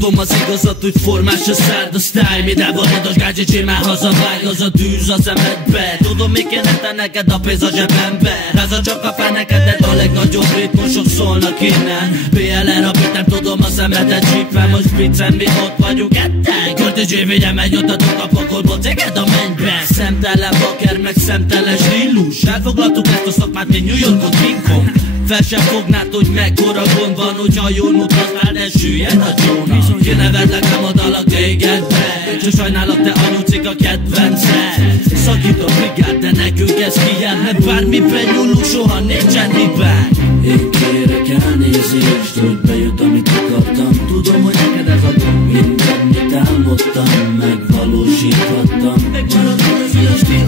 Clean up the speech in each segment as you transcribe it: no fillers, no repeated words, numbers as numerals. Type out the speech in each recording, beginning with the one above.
Tudom az igazat, hogy formás a szárd a sztály. Minden vadados gágyicsi már hazavágy, az a tűz a szemedbe. Tudom mi kéne te neked a pénz a zsebembe. Ráza csak a fenekedet, a legnagyobb ritmusok szólnak innen. BLR a bitem, tudom a szemedet csípem. Most viccen mi ott vagyunk etten. Körtözsé vigye megy, odatok a pokolból céged a mennybe. Szemtelen baker, meg szemtelen stílus. Elfoglaltuk ezt a szakmát, mint New Yorkot King Kong. Fel sem fognád, hogy mekkora gond van, hogyha jól mutatnál, de süllyed a csóna. Kinevedlek, nem adalak téged be. Csak sajnálok, te anyucik a kedvenced. Szakít a brigád, de nekünk ez kijár. Mert bármiben nyúlunk, soha nincsen hibák. Én kérek elnézést, hogy bejött, amit akartam. Tudom, hogy neked ez a gond. Mindent álmodtam, megvalósíthattam.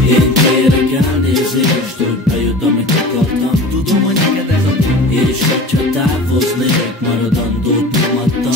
Én kérek elnézést, hogy bejött, amit akartam. Tudom, hogy neked ez a gond. És hogyha távoznék, maradandót nyomadtam.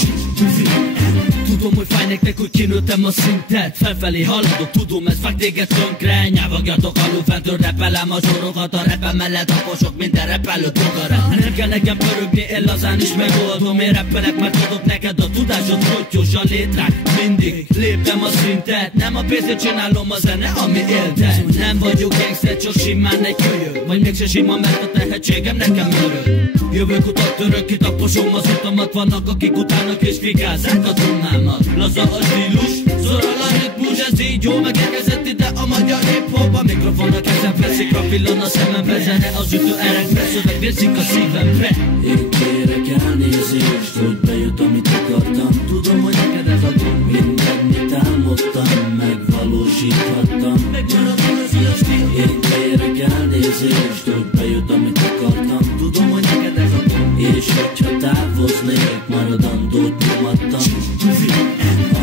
Tudom, hogy fáj nektek, hogy kinőttem a szintet. Felfelé haladok, tudom, ez fáj téged tönkre. Nyávagjatok alul fentől, repelem a zsorokat. A repem mellett taposok minden repelő bogarat. Nem kell nekem pörögni, én lazán is megoldom. Én repelek, mert tudok neked a tudásod rottyos a létrák. Mindig léptem a szintet. Nem a pénzért csinálom a zene, ami éltet. Nem vagyok gangster, csak simán egy kölyök. Vagy mégse sima, mert a tehetségem nekem örök. Jövök utat török, kitaposom az utamat. Vannak akik utálnak és fikázzák a dumámat. Laza a stílus, szorral a ritmus. Ez így jó, megérkezett ide a magyar hip-hop. A mikrofon a kezembe, szikra pillan a szemembe. Zene az ütő erekbe, szöveg vérzik a szívembe. Én kérek elnézést, hogy bejött, amit akartam. Tudom, hogy neked ez a gond. Mindent álmodtam, megvalósíthattam. Én kérek elnézést, hogy bejött, amit akartam. Tudom, hogy neked ez a gond. És hogyha távoznék, maradandót nyomadtam.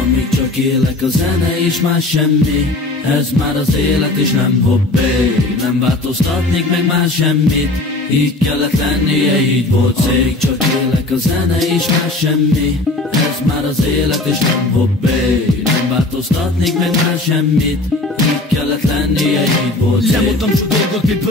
Amíg csak élek, a zene és más semmi. Ez már az élet és nem hobbi. Nem változtatnék meg már semmit. Így kellett lennie, így volt szép. Amíg csak élek, a zene és más semmi. Ez már az élet és nem hobbi. Nem változtatnék meg már semmit. Így kellett lennie, így volt szép. Lemondtam sok dolgot,